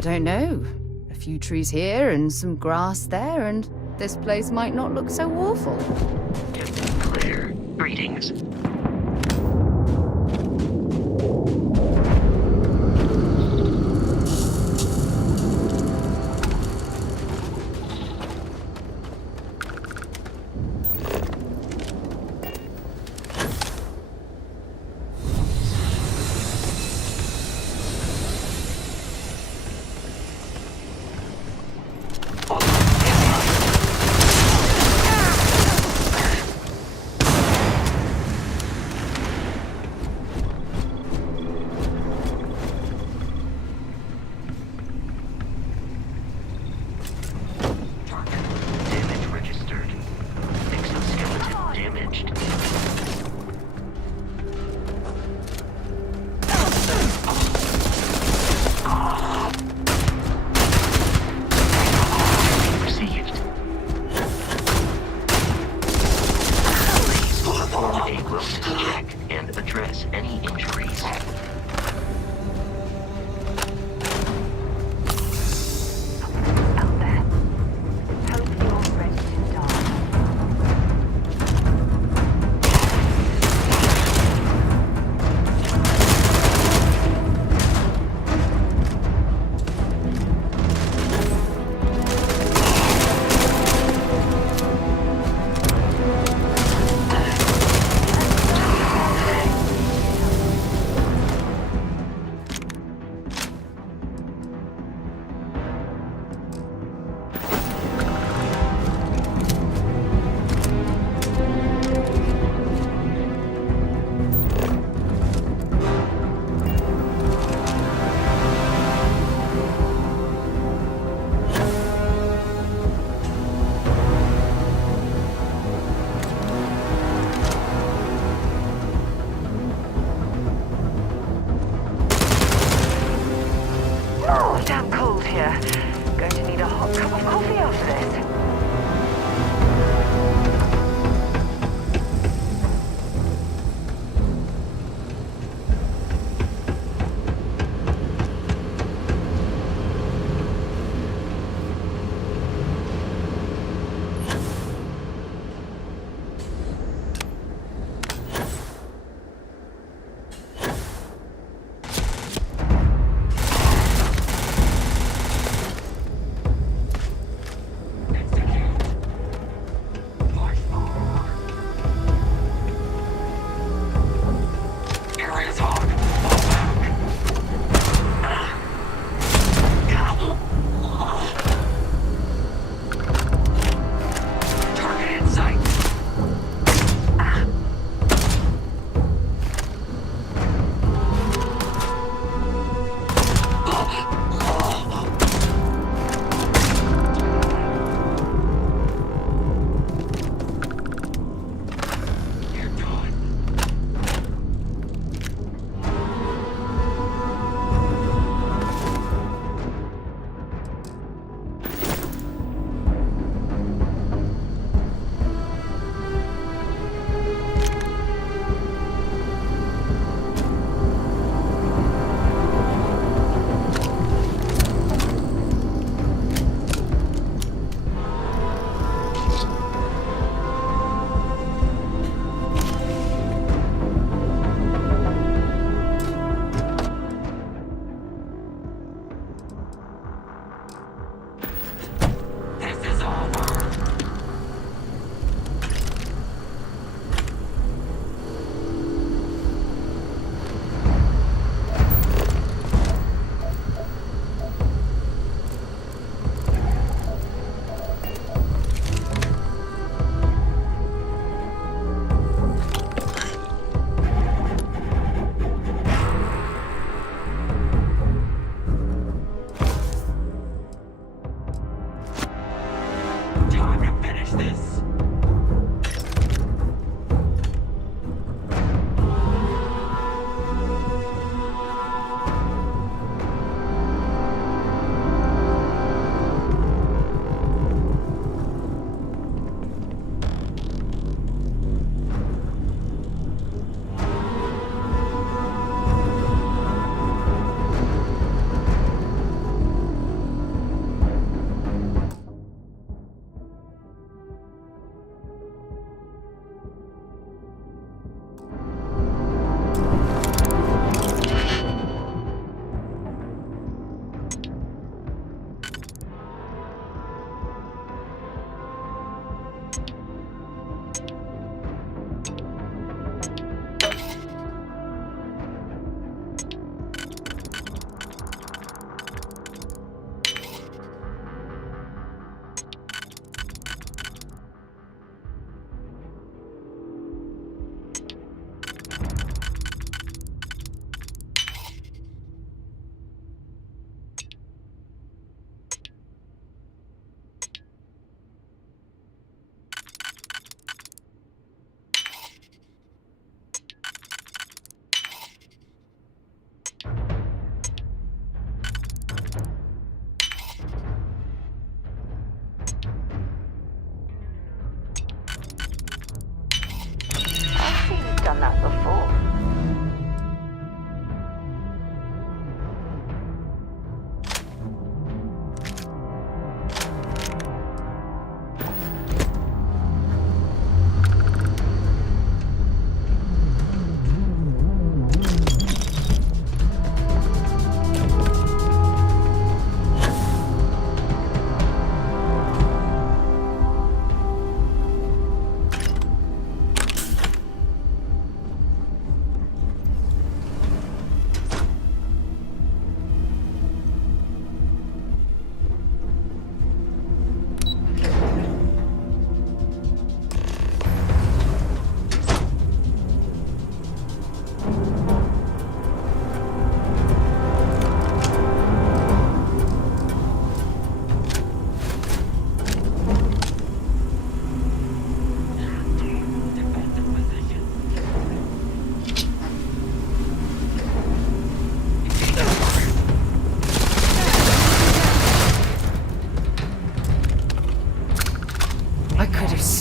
I don't know. A few trees here and some grass there, and this place might not look so awful. Clear. Greetings.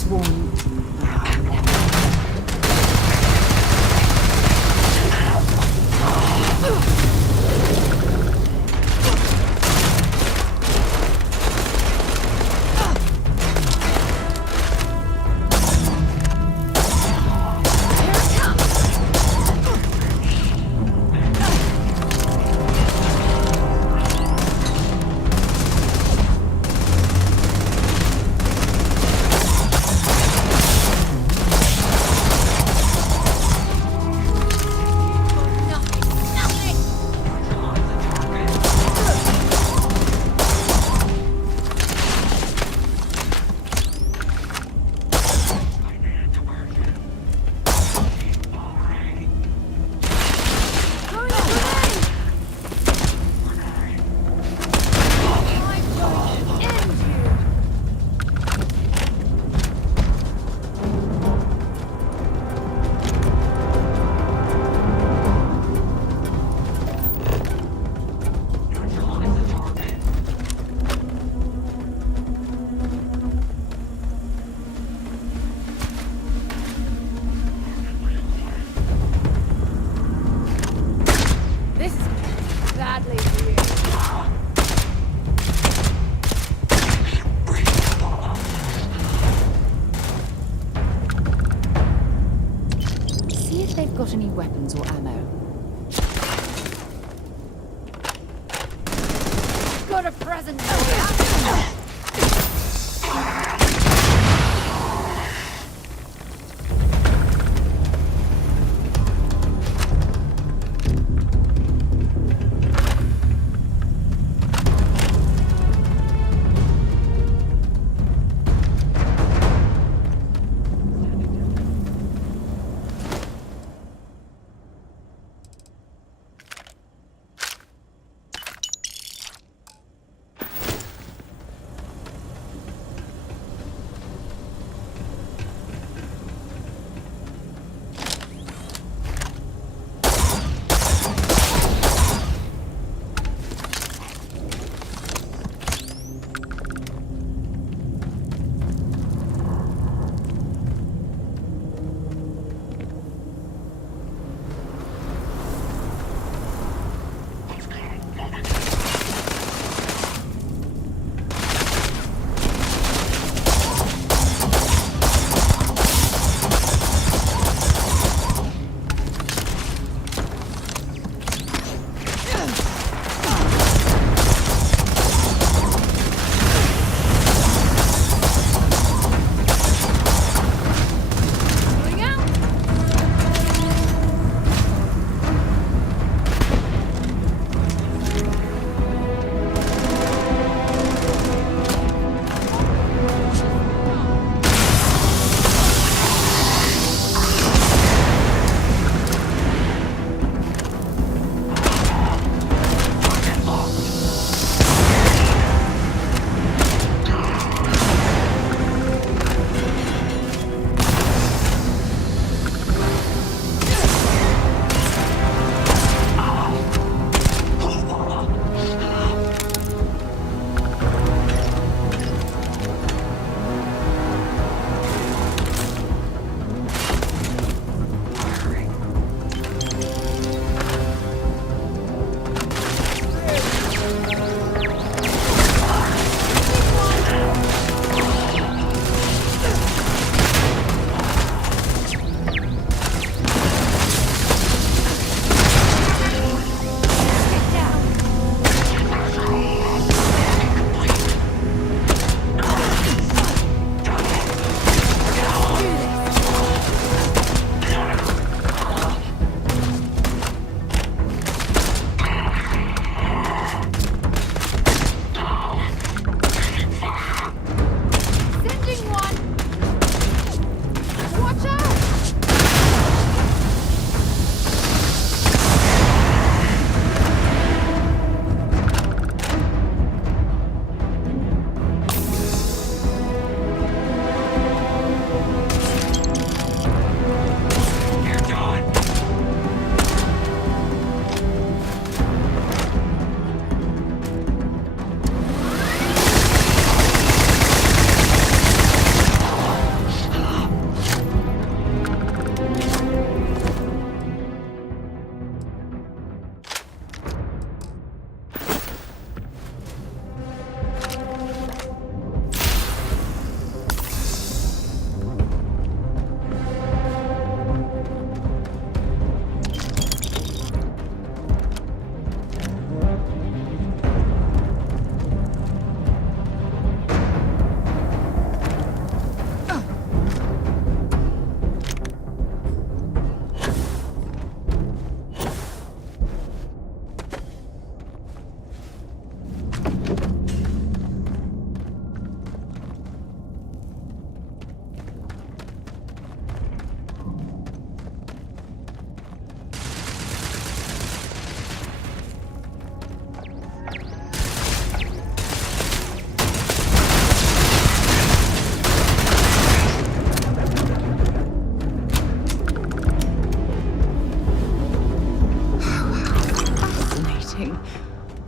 warning.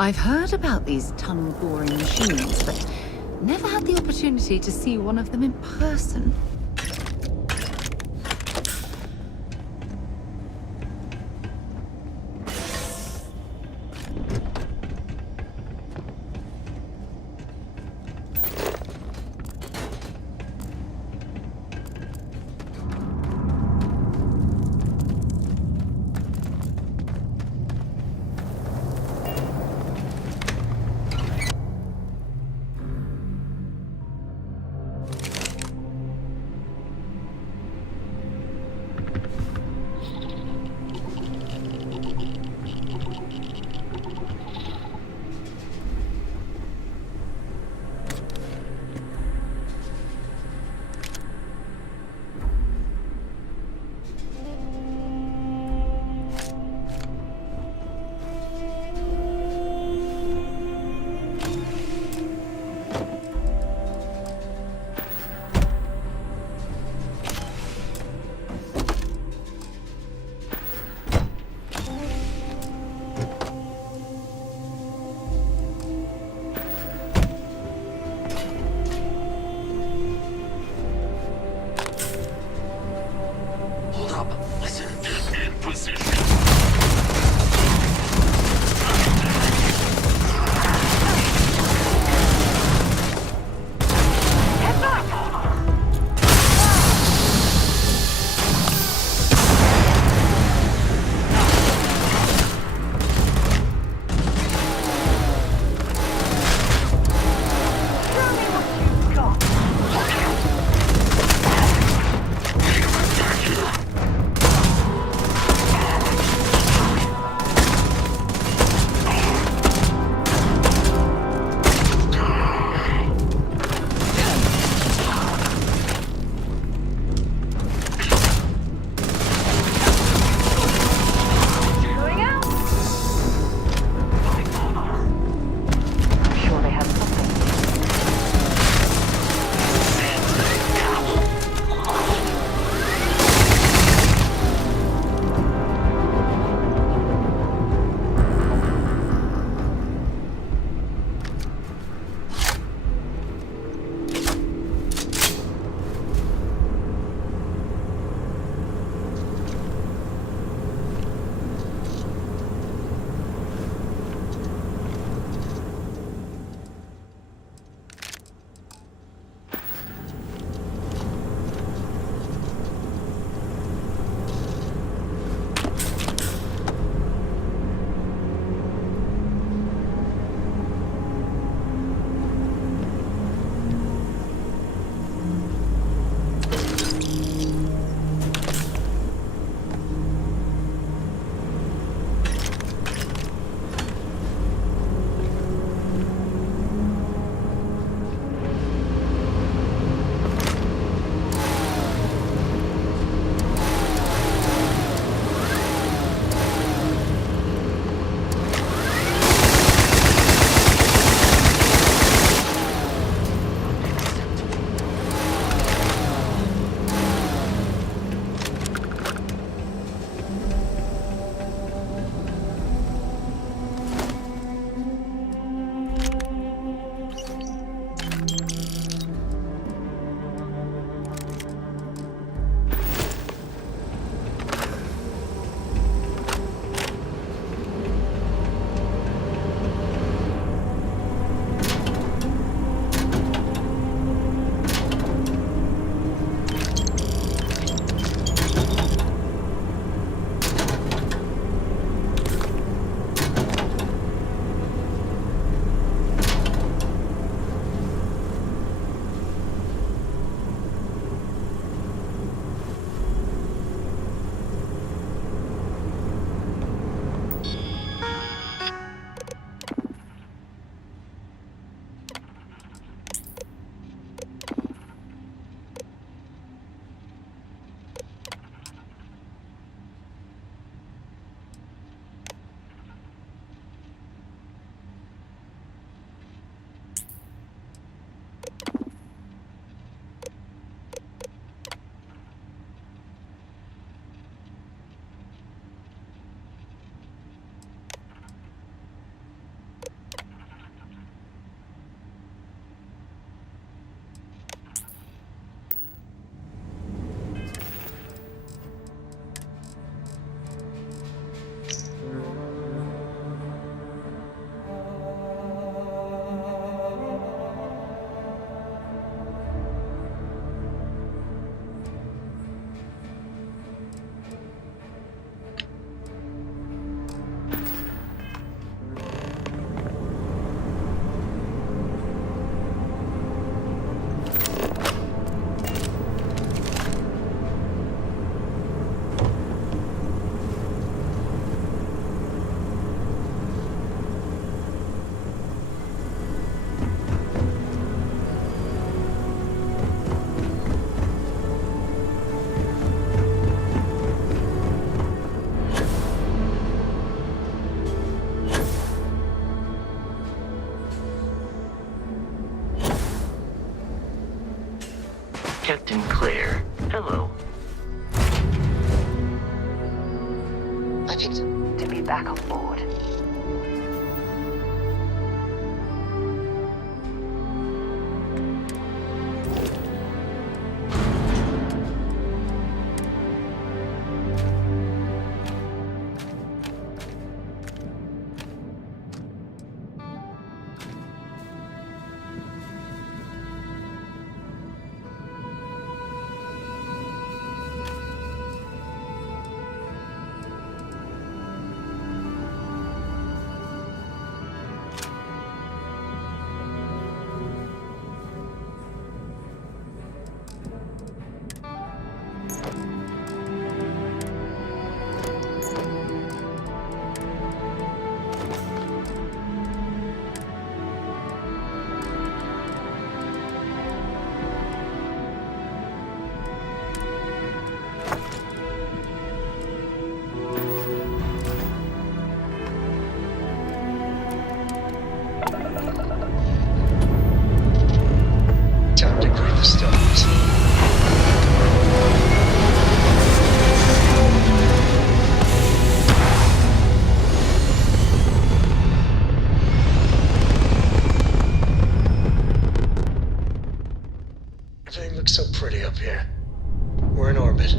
I've heard about these tunnel boring machines, but never had the opportunity to see one of them in person. Captain Claire, hello. I picked to be back on board. Time to greet the stars. Everything looks so pretty up here. We're in orbit.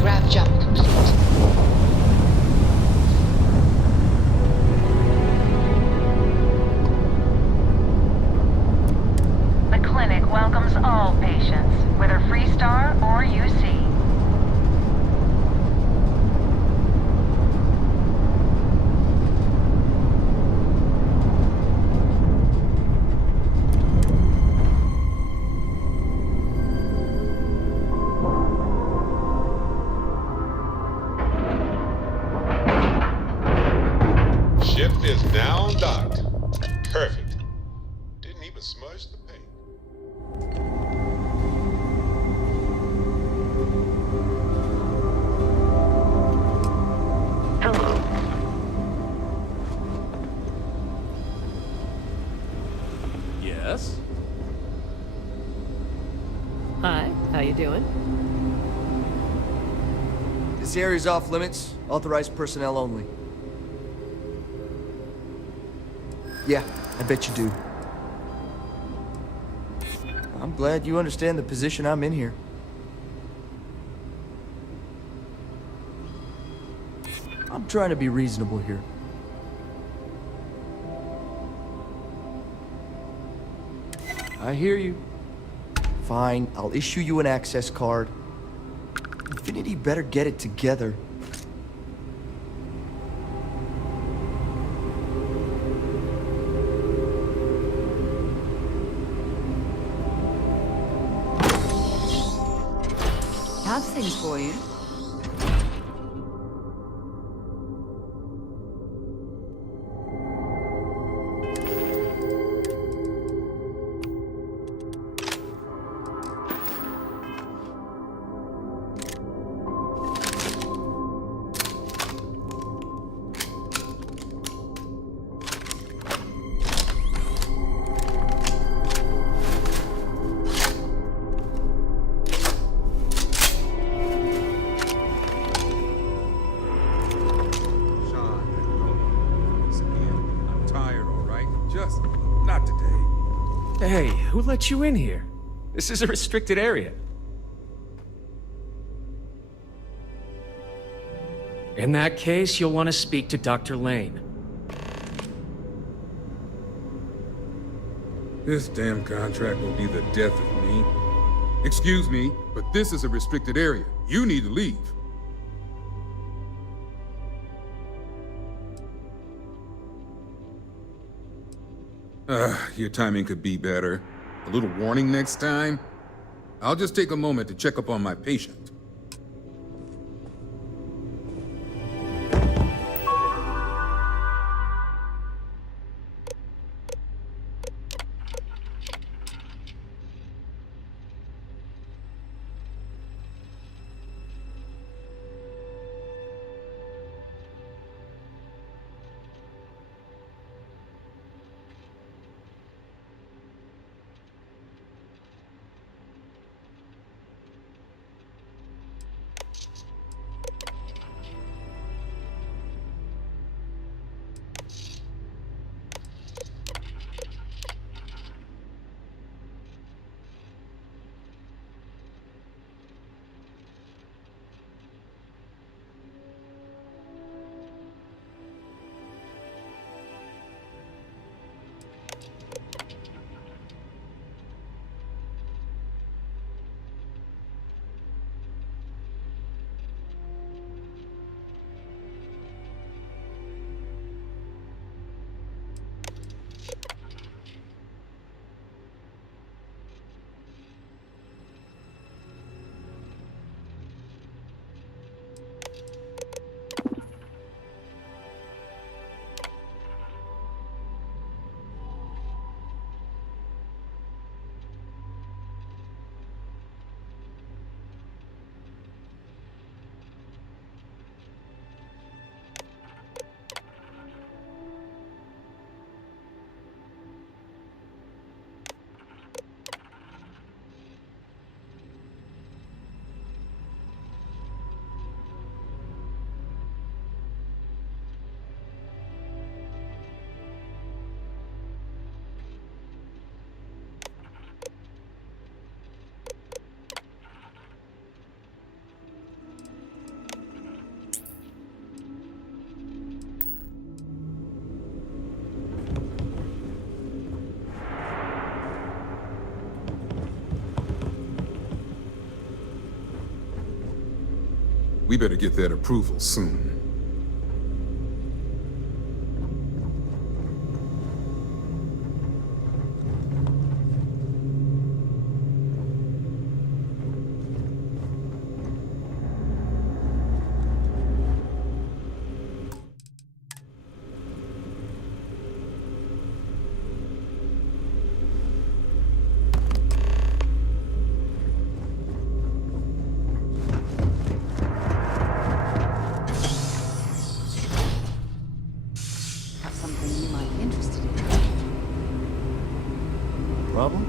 Grav jump complete. The clinic welcomes all patients, whether Freestar or UC. Ship is now docked. Perfect. Didn't even smudge the paint. Hello. Yes? Hi, how you doing? This area's off limits. Authorized personnel only. Yeah, I bet you do. I'm glad you understand the position I'm in here. I'm trying to be reasonable here. I hear you. Fine, I'll issue you an access card. Infinity better get it together. Have things for you. Hey, who let you in here? This is a restricted area. In that case, you'll want to speak to Dr. Lane. This damn contract will be the death of me. Excuse me, but this is a restricted area. You need to leave. Your timing could be better. A little warning next time? I'll just take a moment to check up on my patient. We better get that approval soon. Something you might be interested in. Problem?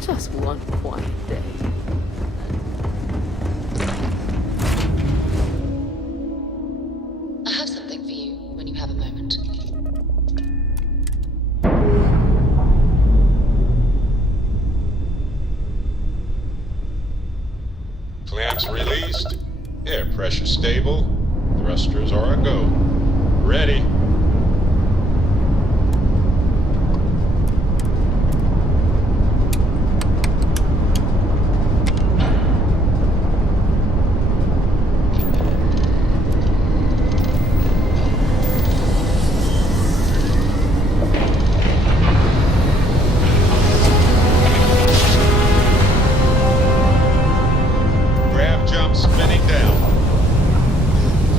Just one quiet day. I have something for you when you have a moment. Clamps released. Air pressure stable. Thrusters are a go. Ready. Grab jump spinning down.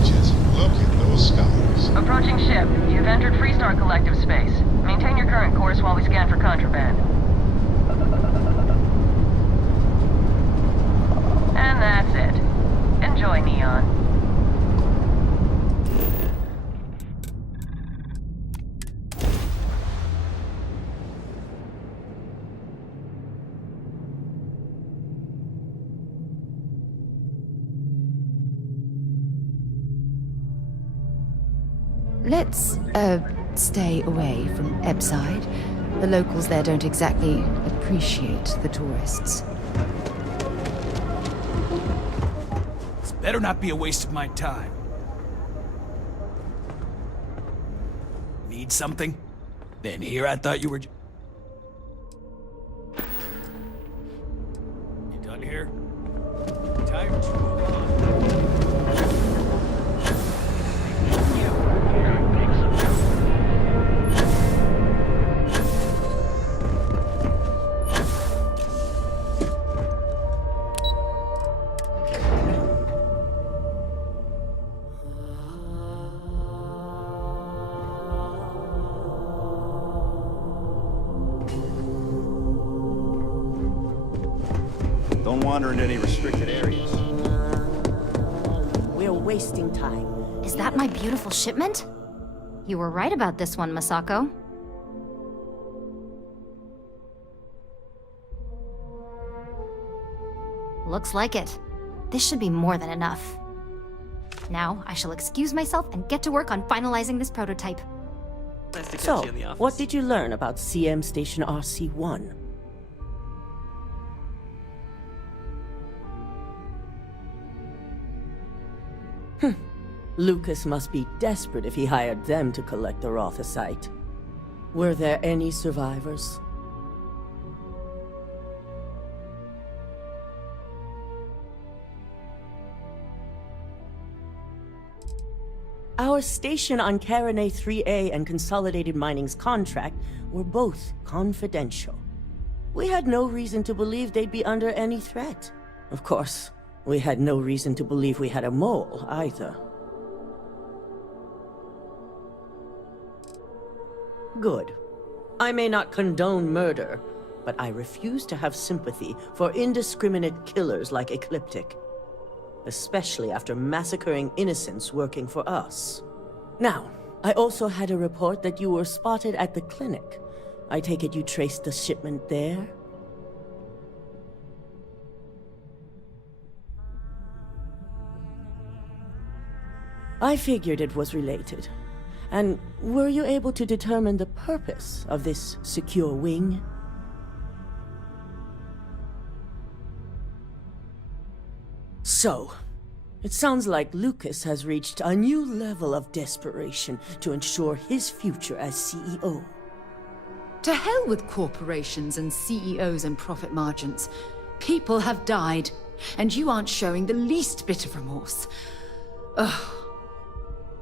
Just look at those skies. Approaching ship. You've entered Freestar Collective space. Maintain your current course while we scan for contraband. And that's it. Enjoy, Neon. Let's, stay away from Ebside. The locals there don't exactly appreciate the tourists. This better not be a waste of my time. Need something? Then here I thought you were... You done here? Time to move on. Don't wander into any restricted areas. We're wasting time. Is that my beautiful shipment? You were right about this one, Masako. Looks like it. This should be more than enough. Now, I shall excuse myself and get to work on finalizing this prototype. So, what did you learn about CM Station RC-1? Lucas must be desperate if he hired them to collect the Rothosite. Were there any survivors? Our station on Carinae 3A and Consolidated Mining's contract were both confidential. We had no reason to believe they'd be under any threat. Of course, we had no reason to believe we had a mole, either. Good. I may not condone murder, but I refuse to have sympathy for indiscriminate killers like Ecliptic. Especially after massacring innocents working for us. Now, I also had a report that you were spotted at the clinic. I take it you traced the shipment there? I figured it was related. And were you able to determine the purpose of this secure wing? So, it sounds like Lucas has reached a new level of desperation to ensure his future as CEO. To hell with corporations and CEOs and profit margins. People have died, and you aren't showing the least bit of remorse. Ugh.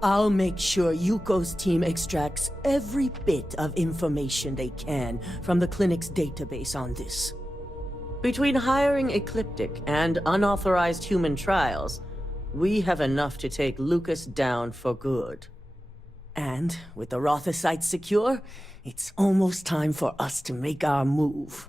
I'll make sure Yuko's team extracts every bit of information they can from the clinic's database on this. Between hiring Ecliptic and unauthorized human trials, we have enough to take Lucas down for good. And with the Rotha site secure, it's almost time for us to make our move.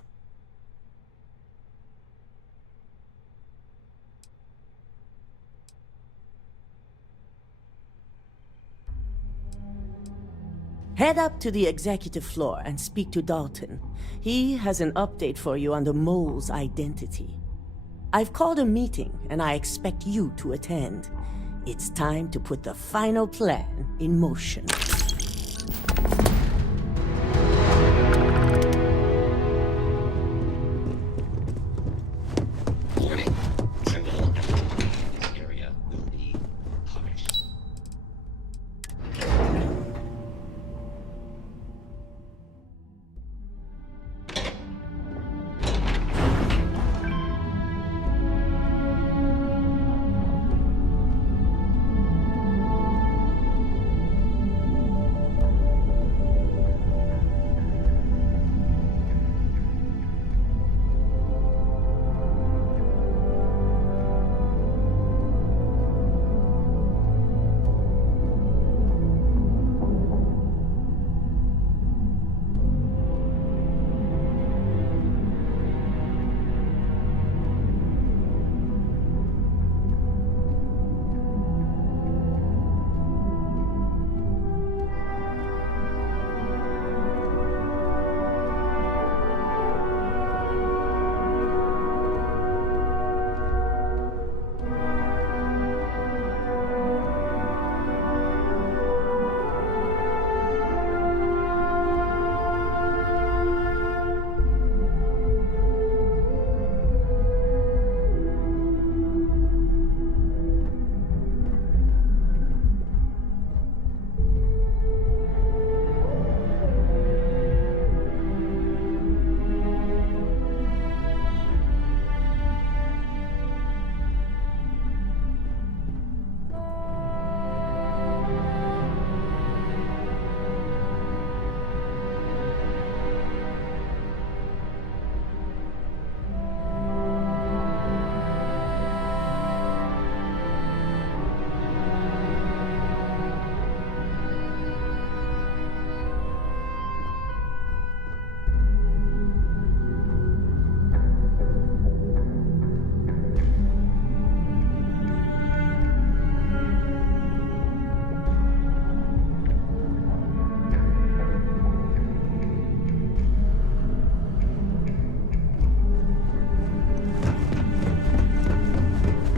Head up to the executive floor and speak to Dalton. He has an update for you on the mole's identity. I've called a meeting, and I expect you to attend. It's time to put the final plan in motion.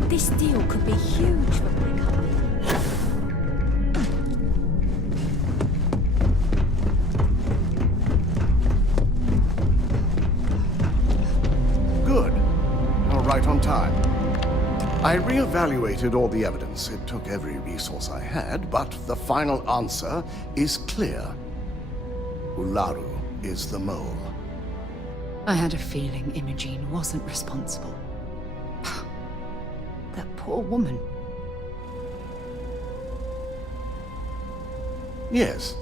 This deal could be huge for my company. Good. You're right on time. I reevaluated all the evidence. It took every resource I had, but the final answer is clear. Ularu is the mole. I had a feeling Imogene wasn't responsible. That poor woman. Yes.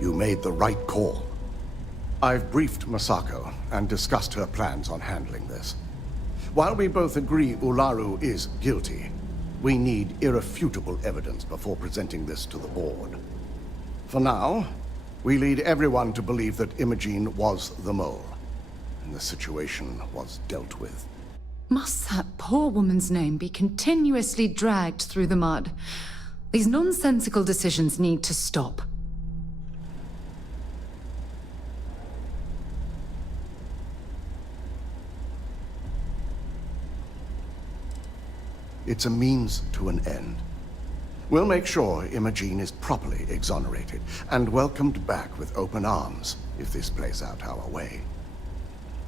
You made the right call. I've briefed Masako and discussed her plans on handling this. While we both agree Ularu is guilty, we need irrefutable evidence before presenting this to the board. For now, we lead everyone to believe that Imogene was the mole, and the situation was dealt with. Must that poor woman's name be continuously dragged through the mud? These nonsensical decisions need to stop. It's a means to an end. We'll make sure Imogene is properly exonerated and welcomed back with open arms if this plays out our way.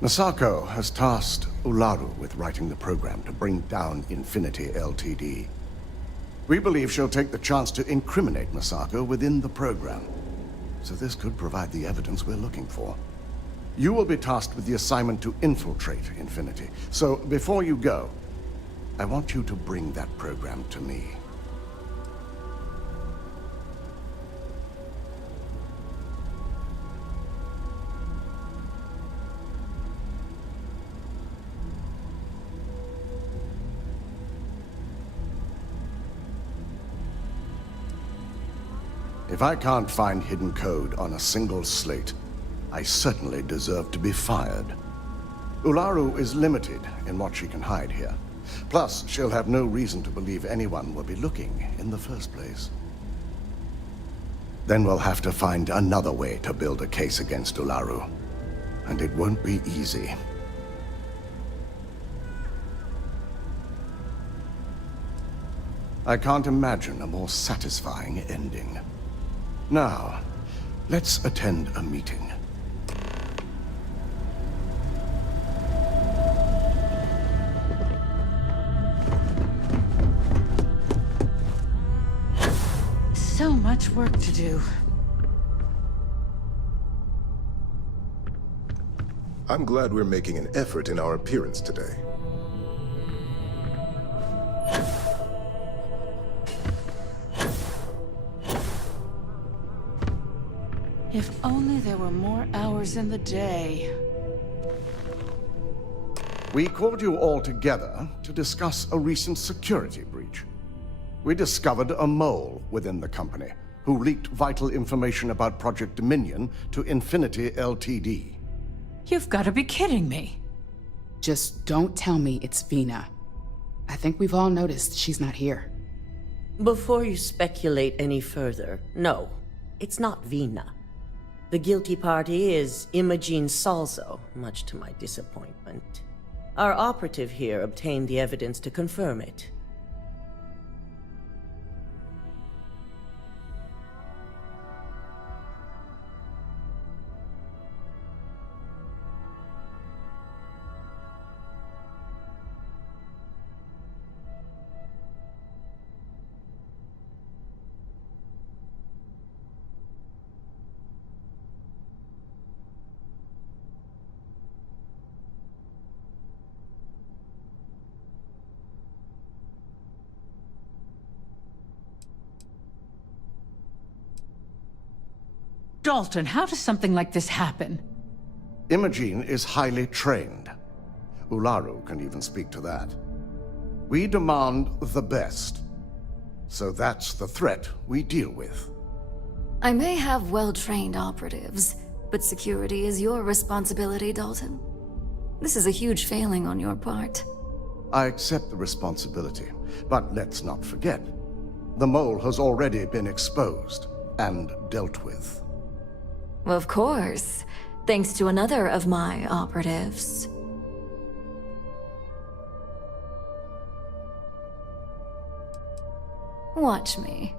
Masako has tasked Ularu with writing the program to bring down Infinity Ltd. We believe she'll take the chance to incriminate Masako within the program, so this could provide the evidence we're looking for. You will be tasked with the assignment to infiltrate Infinity. So, before you go, I want you to bring that program to me. If I can't find hidden code on a single slate, I certainly deserve to be fired. Ularu is limited in what she can hide here. Plus, she'll have no reason to believe anyone will be looking in the first place. Then we'll have to find another way to build a case against Ularu. And it won't be easy. I can't imagine a more satisfying ending. Now, let's attend a meeting. So much work to do. I'm glad we're making an effort in our appearance today. If only there were more hours in the day. We called you all together to discuss a recent security breach. We discovered a mole within the company who leaked vital information about Project Dominion to Infinity Ltd. You've got to be kidding me. Just don't tell me it's Vina. I think we've all noticed she's not here. Before you speculate any further, no, it's not Vina. The guilty party is Imogene Salzo, much to my disappointment. Our operative here obtained the evidence to confirm it. Dalton, how does something like this happen? Imogene is highly trained. Ularu can even speak to that. We demand the best. So that's the threat we deal with. I may have well-trained operatives, but security is your responsibility, Dalton. This is a huge failing on your part. I accept the responsibility, but let's not forget, the mole has already been exposed and dealt with. Of course, thanks to another of my operatives. Watch me.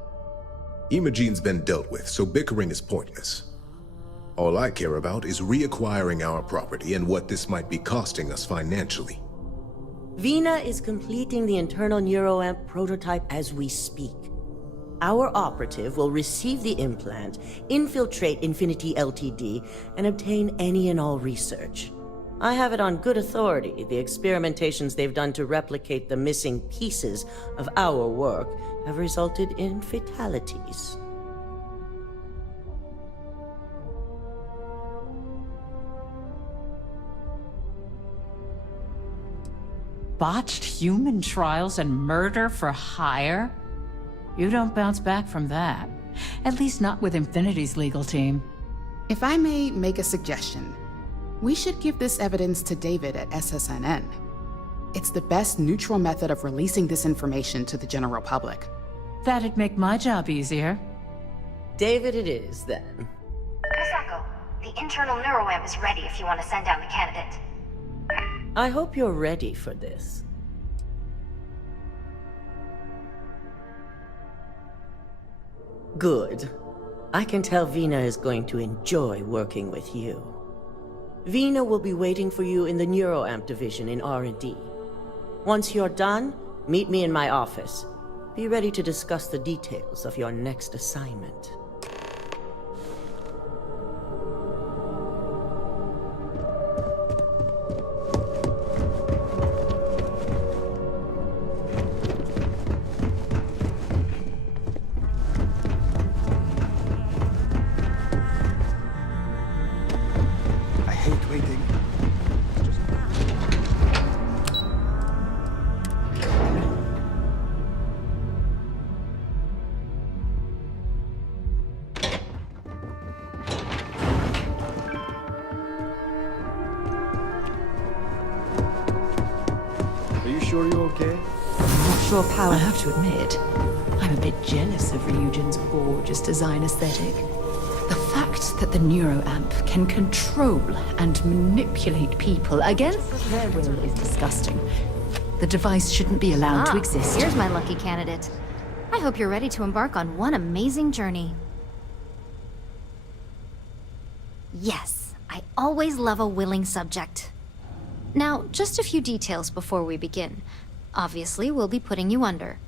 Imogene's been dealt with, so bickering is pointless. All I care about is reacquiring our property and what this might be costing us financially. Vina is completing the internal neuroamp prototype as we speak. Our operative will receive the implant, infiltrate Infinity Ltd, and obtain any and all research. I have it on good authority. The experimentations they've done to replicate the missing pieces of our work have resulted in fatalities. Botched human trials and murder for hire? You don't bounce back from that. At least not with Infinity's legal team. If I may make a suggestion, we should give this evidence to David at SSNN. It's the best neutral method of releasing this information to the general public. That'd make my job easier. David it is, then. Misako, the internal neuroamp is ready if you want to send down the candidate. I hope you're ready for this. Good. I can tell Vina is going to enjoy working with you. Vina will be waiting for you in the neuroamp division in R&D. Once you're done, meet me in my office. Be ready to discuss the details of your next assignment. sure you're okay? I'm not sure, pal. I have to admit, I'm a bit jealous of Ryujin's gorgeous design aesthetic. The fact that the neuroamp can control and manipulate people against their will is disgusting. The device shouldn't be allowed to exist. Here's my lucky candidate. I hope you're ready to embark on one amazing journey. Yes, I always love a willing subject. Now, just a few details before we begin. Obviously, we'll be putting you under.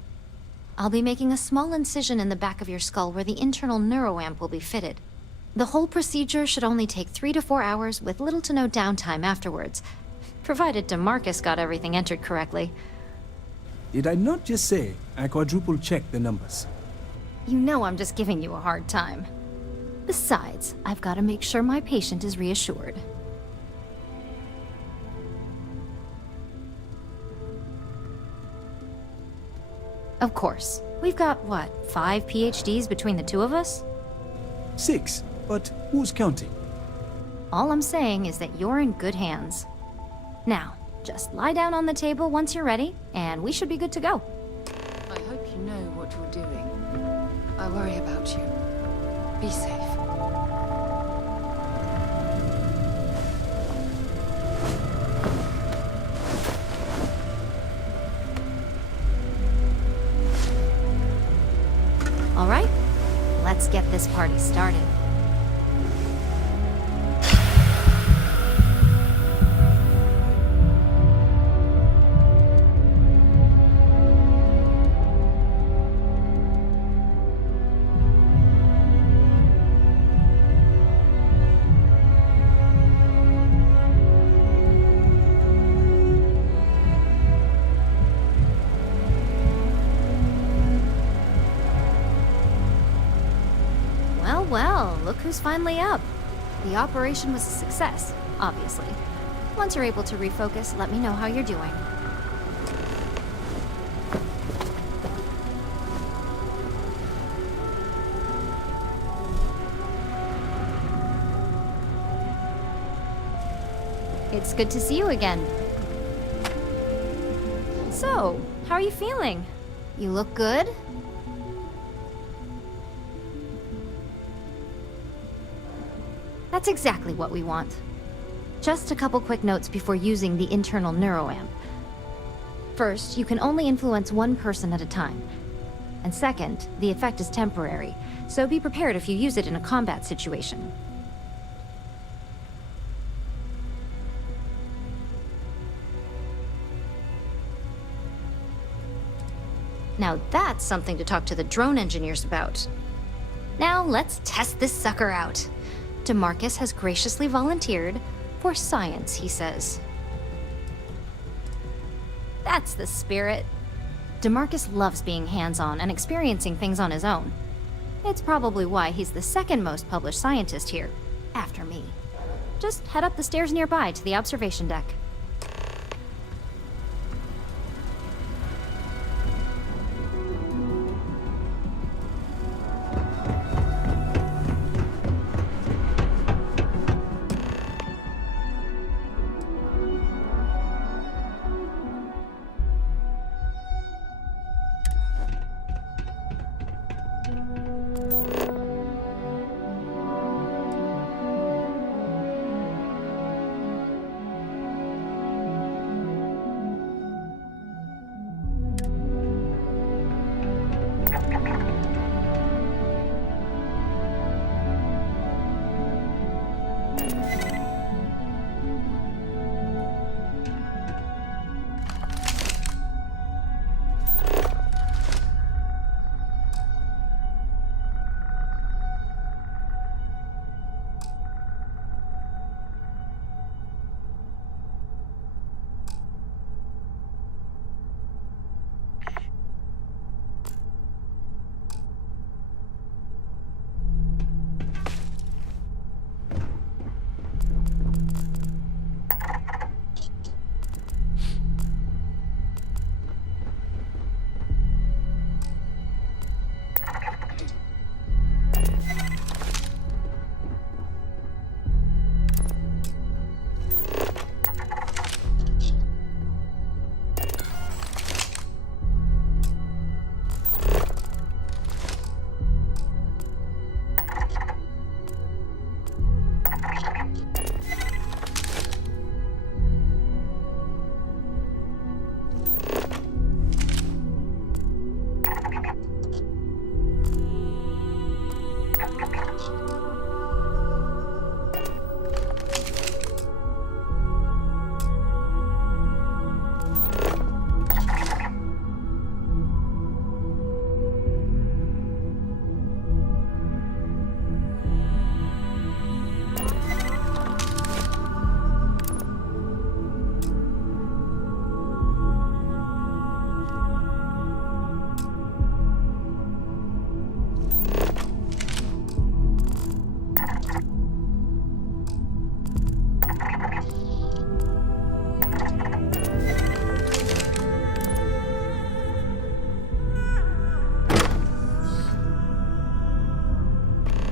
I'll be making a small incision in the back of your skull where the internal neuroamp will be fitted. The whole procedure should only take 3 to 4 hours with little to no downtime afterwards, provided DeMarcus got everything entered correctly. Did I not just say I quadruple-checked the numbers? You know I'm just giving you a hard time. Besides, I've got to make sure my patient is reassured. Of course. We've got, what, 5 PhDs between the two of us? 6, but who's counting? All I'm saying is that you're in good hands. Now, just lie down on the table once you're ready, and we should be good to go. I hope you know what you're doing. I worry about you. Be safe. All right, let's get this party started. Well, look who's finally up. The operation was a success, obviously. Once you're able to refocus, let me know how you're doing. It's good to see you again. So, how are you feeling? You look good? That's exactly what we want. Just a couple quick notes before using the internal neuroamp. First, you can only influence one person at a time. And second, the effect is temporary, so be prepared if you use it in a combat situation. Now that's something to talk to the drone engineers about. Now let's test this sucker out. DeMarcus has graciously volunteered for science, he says. That's the spirit. DeMarcus loves being hands-on and experiencing things on his own. It's probably why he's the second most published scientist here, after me. Just head up the stairs nearby to the observation deck.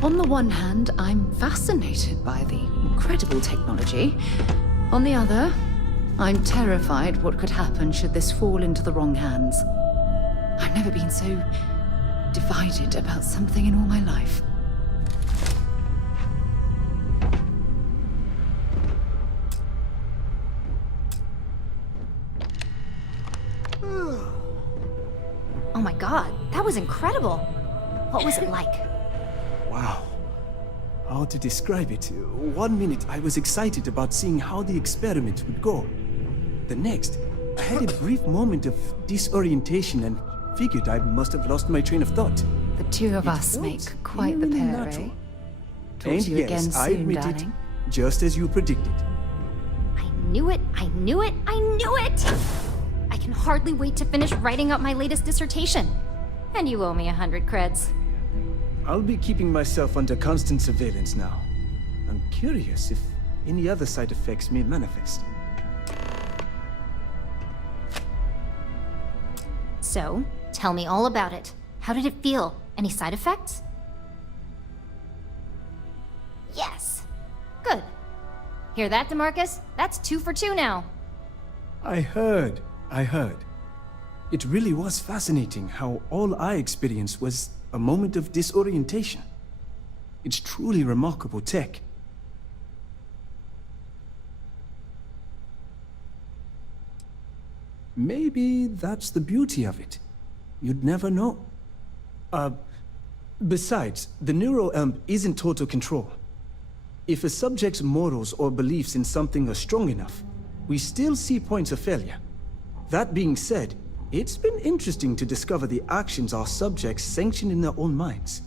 On the one hand, I'm fascinated by the incredible technology. On the other, I'm terrified what could happen should this fall into the wrong hands. I've never been so divided about something in all my life. Oh my god, that was incredible. What was it like? Wow. How to describe it? 1 minute I was excited about seeing how the experiment would go. The next, I had a brief moment of disorientation and figured I must have lost my train of thought. The two of us make quite the pair, eh? Talk And to you yes, again I soon, admit darling. it, just as you predicted. I knew it, I knew it, I knew it! I can hardly wait to finish writing up my latest dissertation. And you owe me 100 creds. I'll be keeping myself under constant surveillance now. I'm curious if any other side effects may manifest. So, tell me all about it. How did it feel? Any side effects? Yes! Good. Hear that, DeMarcus? That's 2 for 2 now. I heard. It really was fascinating how all I experienced was a moment of disorientation. It's truly remarkable tech. Maybe that's the beauty of it. You'd never know. Besides, the neuroamp isn't total control. If a subject's morals or beliefs in something are strong enough, we still see points of failure. That being said, it's been interesting to discover the actions our subjects sanction in their own minds.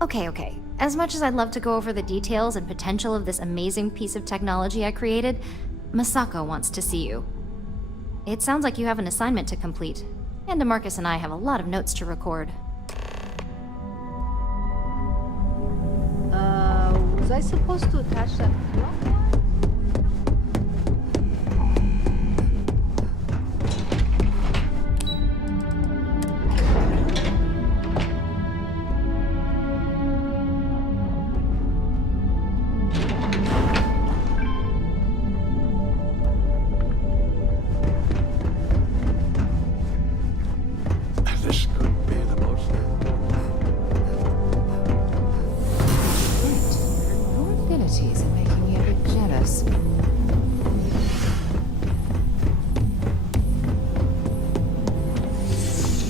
Okay. As much as I'd love to go over the details and potential of this amazing piece of technology I created, Masako wants to see you. It sounds like you have an assignment to complete, and DeMarcus and I have a lot of notes to record. Was I supposed to attach that clock? This could be the most... Your abilities are making me a bit jealous.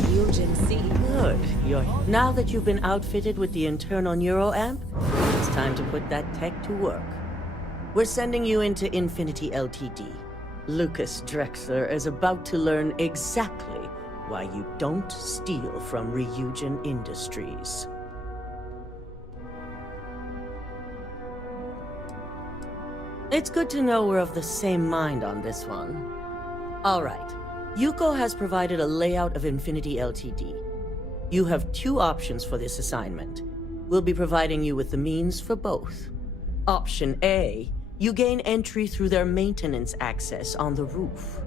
Ryujin, see? Good. Now that you've been outfitted with the internal neuroamp, it's time to put that tech to work. We're sending you into Infinity Ltd. Lucas Drexler is about to learn exactly why you don't steal from Ryujin Industries. It's good to know we're of the same mind on this one. All right. Yuko has provided a layout of Infinity Ltd. You have 2 options for this assignment. We'll be providing you with the means for both. Option A, you gain entry through their maintenance access on the roof.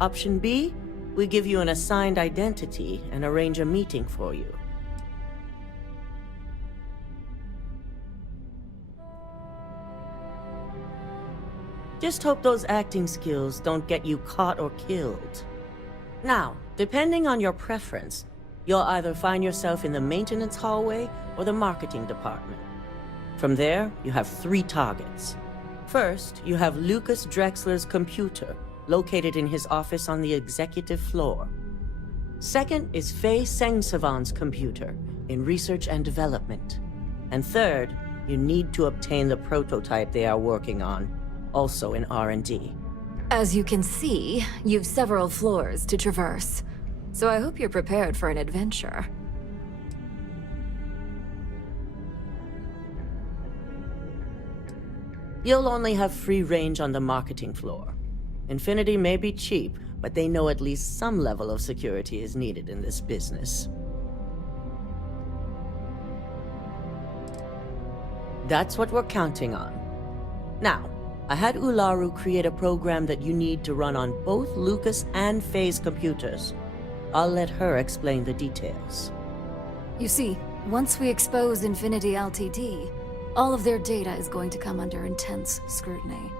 Option B, we give you an assigned identity and arrange a meeting for you. Just hope those acting skills don't get you caught or killed. Now, depending on your preference, you'll either find yourself in the maintenance hallway or the marketing department. From there, you have 3 targets. First, you have Lucas Drexler's computer, located in his office on the executive floor. Second is Faye Sengsavan's computer, in research and development. And third, you need to obtain the prototype they are working on, also in R&D. As you can see, you've several floors to traverse, so I hope you're prepared for an adventure. You'll only have free range on the marketing floor. Infinity may be cheap, but they know at least some level of security is needed in this business. That's what we're counting on. Now, I had Ularu create a program that you need to run on both Lucas and Faye's computers. I'll let her explain the details. You see, Once we expose Infinity Ltd, all of their data is going to come under intense scrutiny.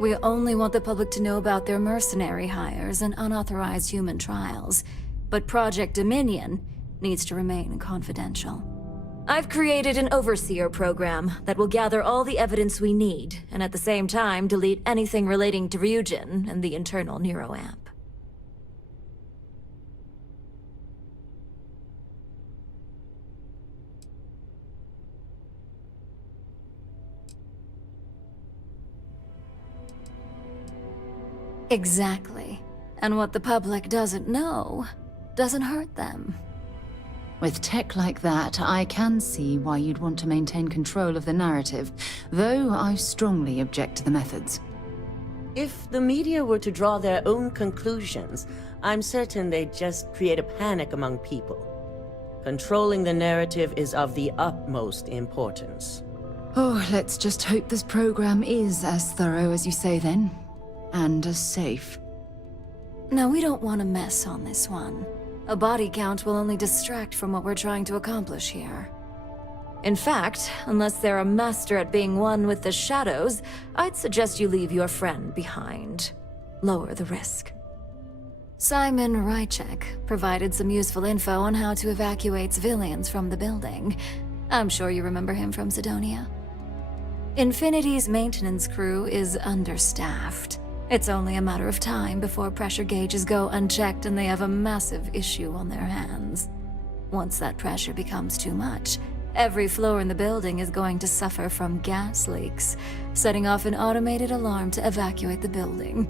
We only want the public to know about their mercenary hires and unauthorized human trials, but Project Dominion needs to remain confidential. I've created an overseer program that will gather all the evidence we need, and at the same time delete anything relating to Ryujin and the internal neuroamp. Exactly. And what the public doesn't know doesn't hurt them. With tech like that, I can see why you'd want to maintain control of the narrative, though I strongly object to the methods. If the media were to draw their own conclusions, I'm certain they'd just create a panic among people. Controlling the narrative is of the utmost importance. Oh, let's just hope this program is as thorough as you say then. And as safe. No, we don't want to mess on this one. A body count will only distract from what we're trying to accomplish here. In fact, unless they're a master at being one with the shadows, I'd suggest you leave your friend behind. Lower the risk. Simon Rychek provided some useful info on how to evacuate civilians from the building. I'm sure you remember him from Sidonia. Infinity's maintenance crew is understaffed. It's only a matter of time before pressure gauges go unchecked and they have a massive issue on their hands. Once that pressure becomes too much, every floor in the building is going to suffer from gas leaks, setting off an automated alarm to evacuate the building.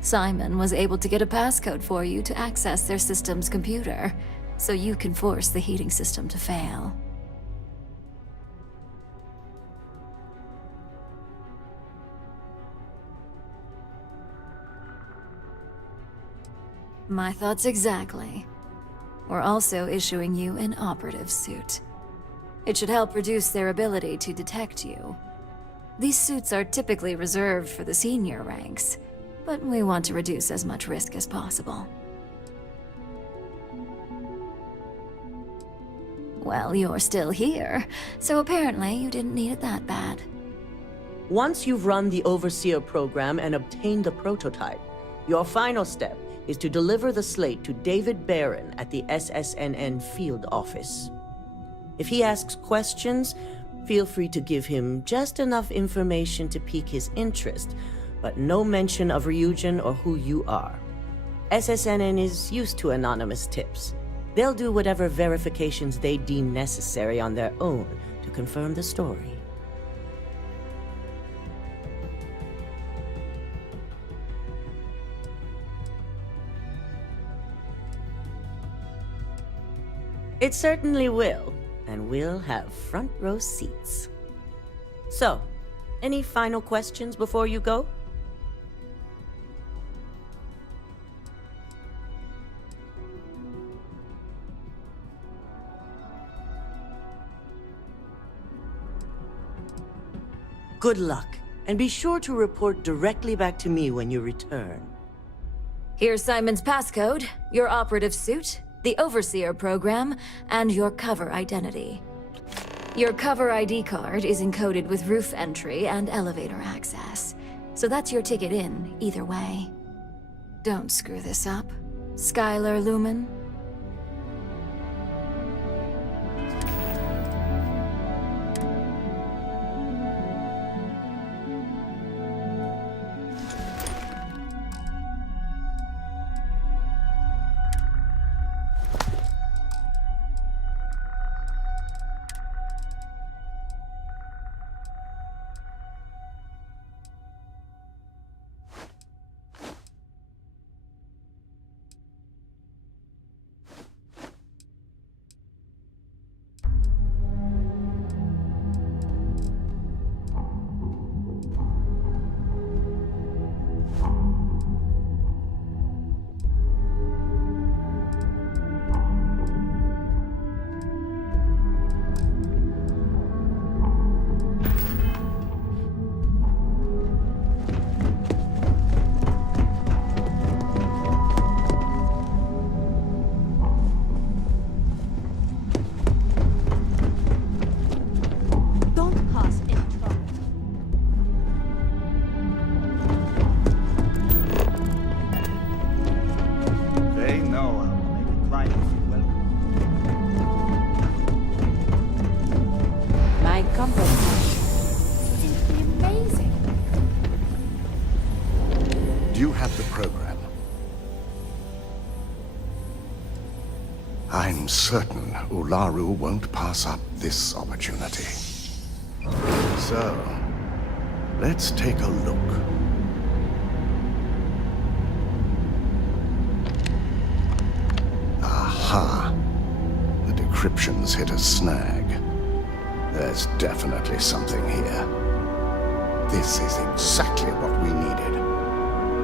Simon was able to get a passcode for you to access their system's computer, so you can force the heating system to fail. My thoughts exactly. We're also issuing you an operative suit. It should help reduce their ability to detect you. These suits are typically reserved for the senior ranks, but we want to reduce as much risk as possible. Well, you're still here, so apparently you didn't need it that bad. Once you've run the Overseer program and obtained the prototype, your final step is to deliver the slate to David Barron at the SSNN field office. If he asks questions, feel free to give him just enough information to pique his interest, but no mention of Ryujin or who you are. SSNN is used to anonymous tips. They'll do whatever verifications they deem necessary on their own to confirm the story. It certainly will, and we'll have front row seats. So, any final questions before you go? Good luck, and be sure to report directly back to me when you return. Here's Simon's passcode, your operative suit, the Overseer program, and your cover identity. Your cover ID card is encoded with roof entry and elevator access, so that's your ticket in, either way. Don't screw this up, Skylar Lumen. Do you have the program? I'm certain Ularu won't pass up this opportunity. So, let's take a look. Aha! The decryption's hit a snag. There's definitely something here. This is exactly what we needed.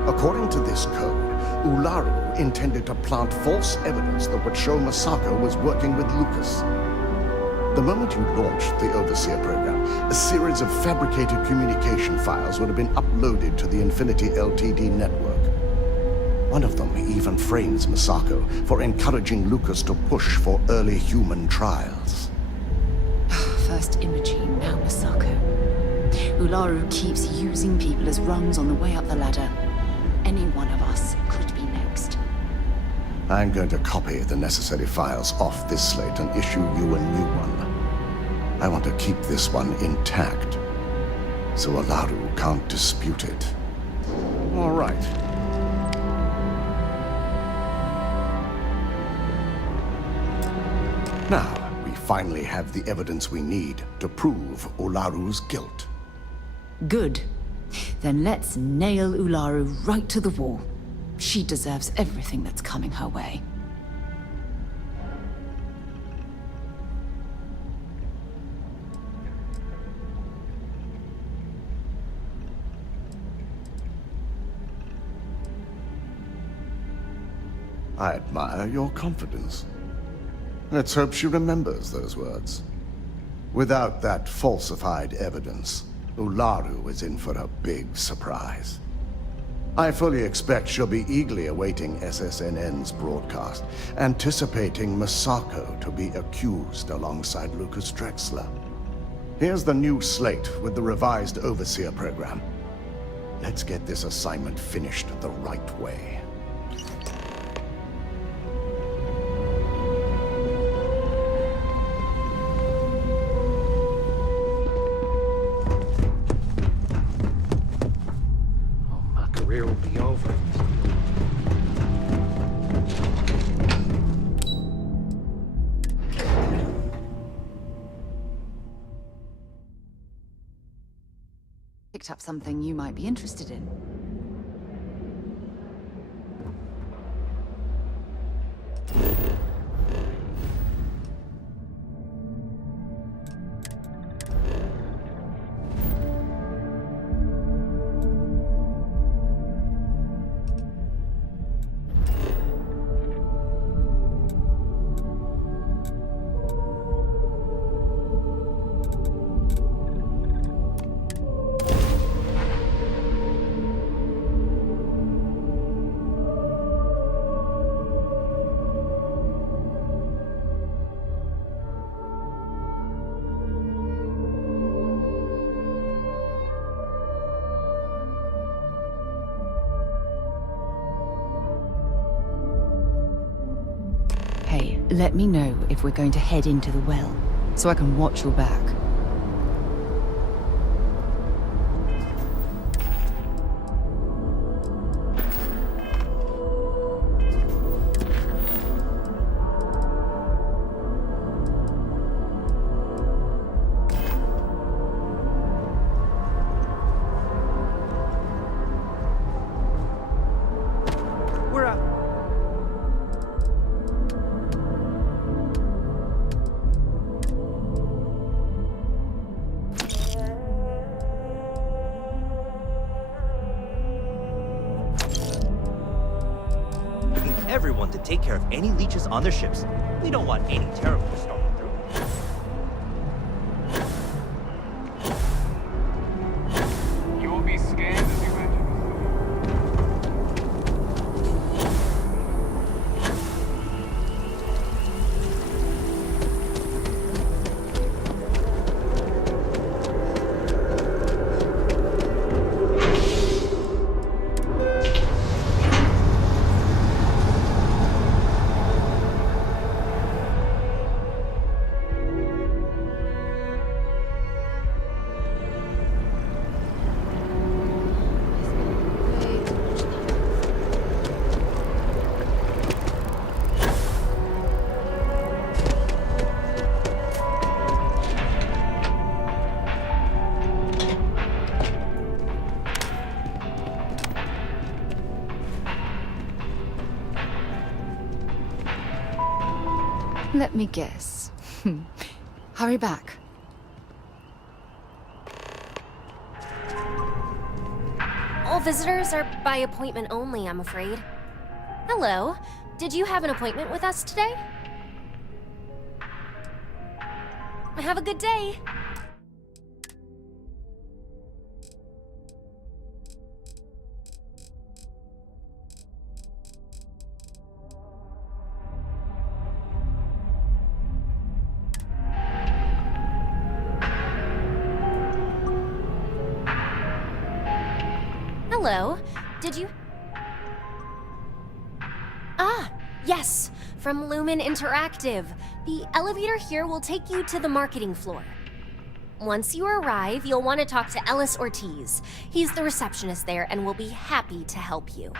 According to this code, Ularu intended to plant false evidence that would show Masako was working with Lucas. The moment you launched the Overseer program, a series of fabricated communication files would have been uploaded to the Infinity Ltd network. One of them even frames Masako for encouraging Lucas to push for early human trials. First Imogene, now Masako. Ularu keeps using people as rungs on the way up the ladder. Any one of us could be next. I'm going to copy the necessary files off this slate and issue you a new one. I want to keep this one intact, so Ularu can't dispute it. All right. Now, we finally have the evidence we need to prove Ularu's guilt. Good. Then let's nail Ularu right to the wall. She deserves everything that's coming her way. I admire your confidence. Let's hope she remembers those words. Without that falsified evidence, Ularu is in for a big surprise. I fully expect she'll be eagerly awaiting SSNN's broadcast, anticipating Masako to be accused alongside Lucas Drexler. Here's the new slate with the revised Overseer program. Let's get this assignment finished the right way. Career will be over. Picked up something you might be interested in. Hey, let me know if we're going to head into the well, so I can watch your back. Everyone to take care of any leeches on their ships. We don't want any terrible storming through. You will be scanned as you enter. Let me guess. Hurry back. All visitors are by appointment only, I'm afraid. Hello. Did you have an appointment with us today? Have a good day. Hello. Did you... Ah, yes. From Lumen Interactive. The elevator here will take you to the marketing floor. Once you arrive, you'll want to talk to Ellis Ortiz. He's the receptionist there and will be happy to help you.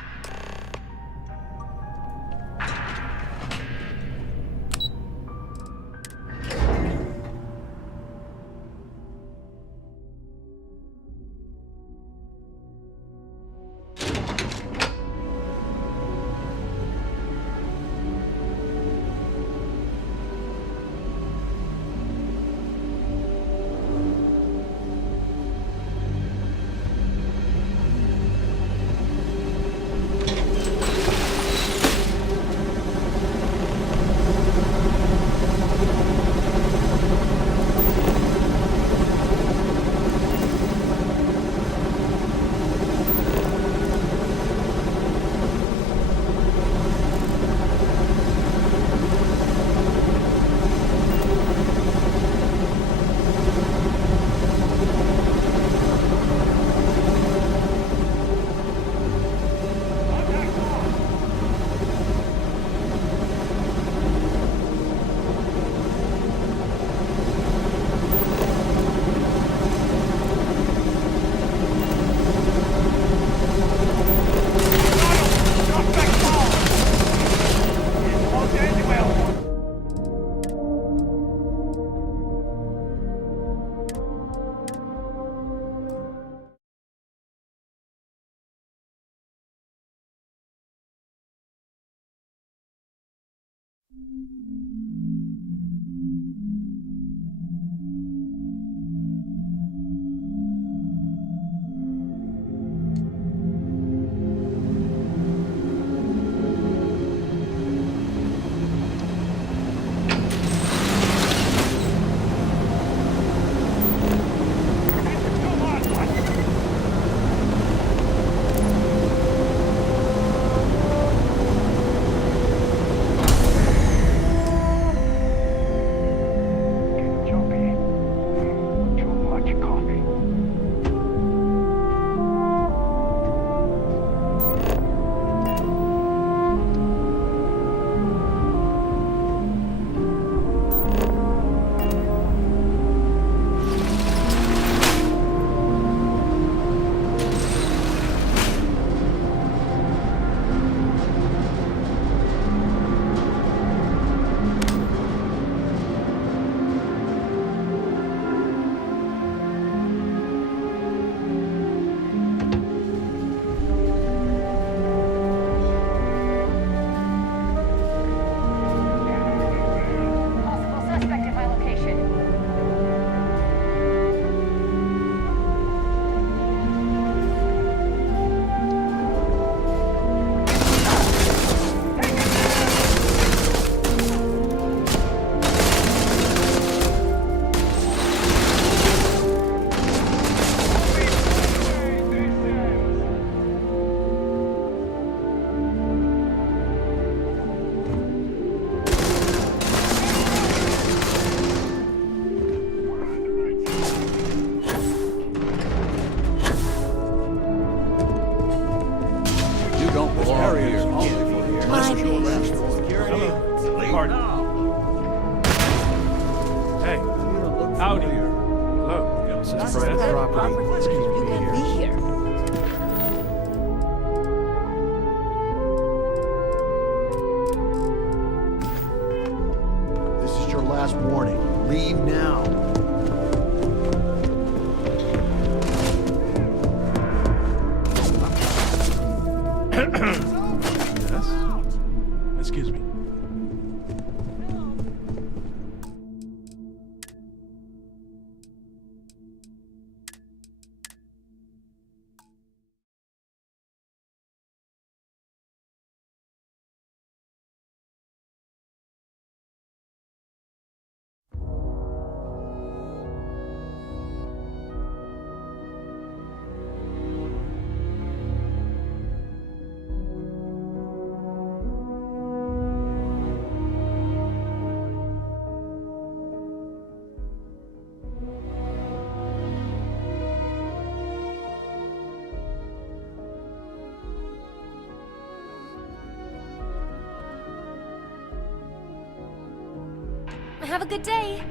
Have a good day.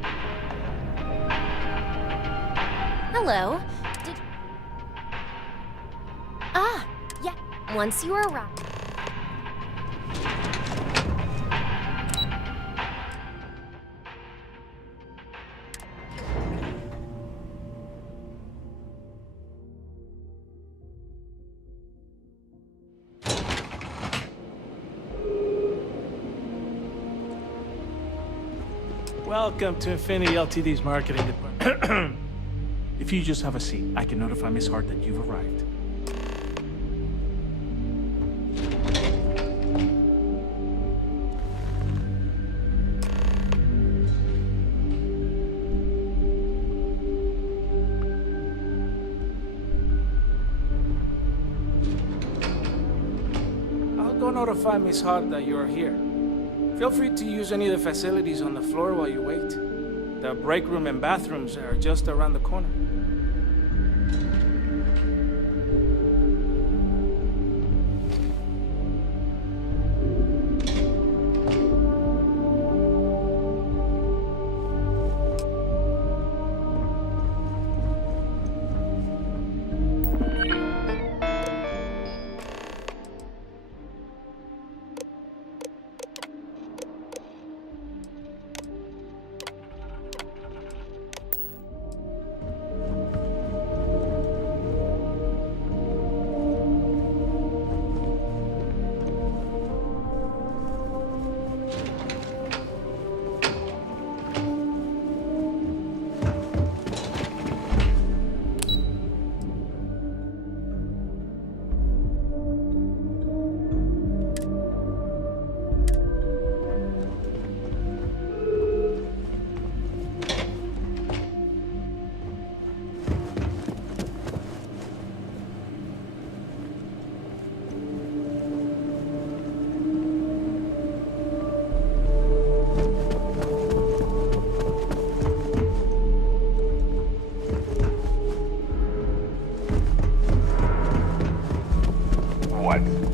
Hello. Yeah. Once you arrive... Welcome to Infinity Ltd's marketing department. If you just have a seat, I can notify Miss Hart that you've arrived. I'll go notify Miss Hart that you are here. Feel free to use any of the facilities on the floor while you wait. The break room and bathrooms are just around the corner. What?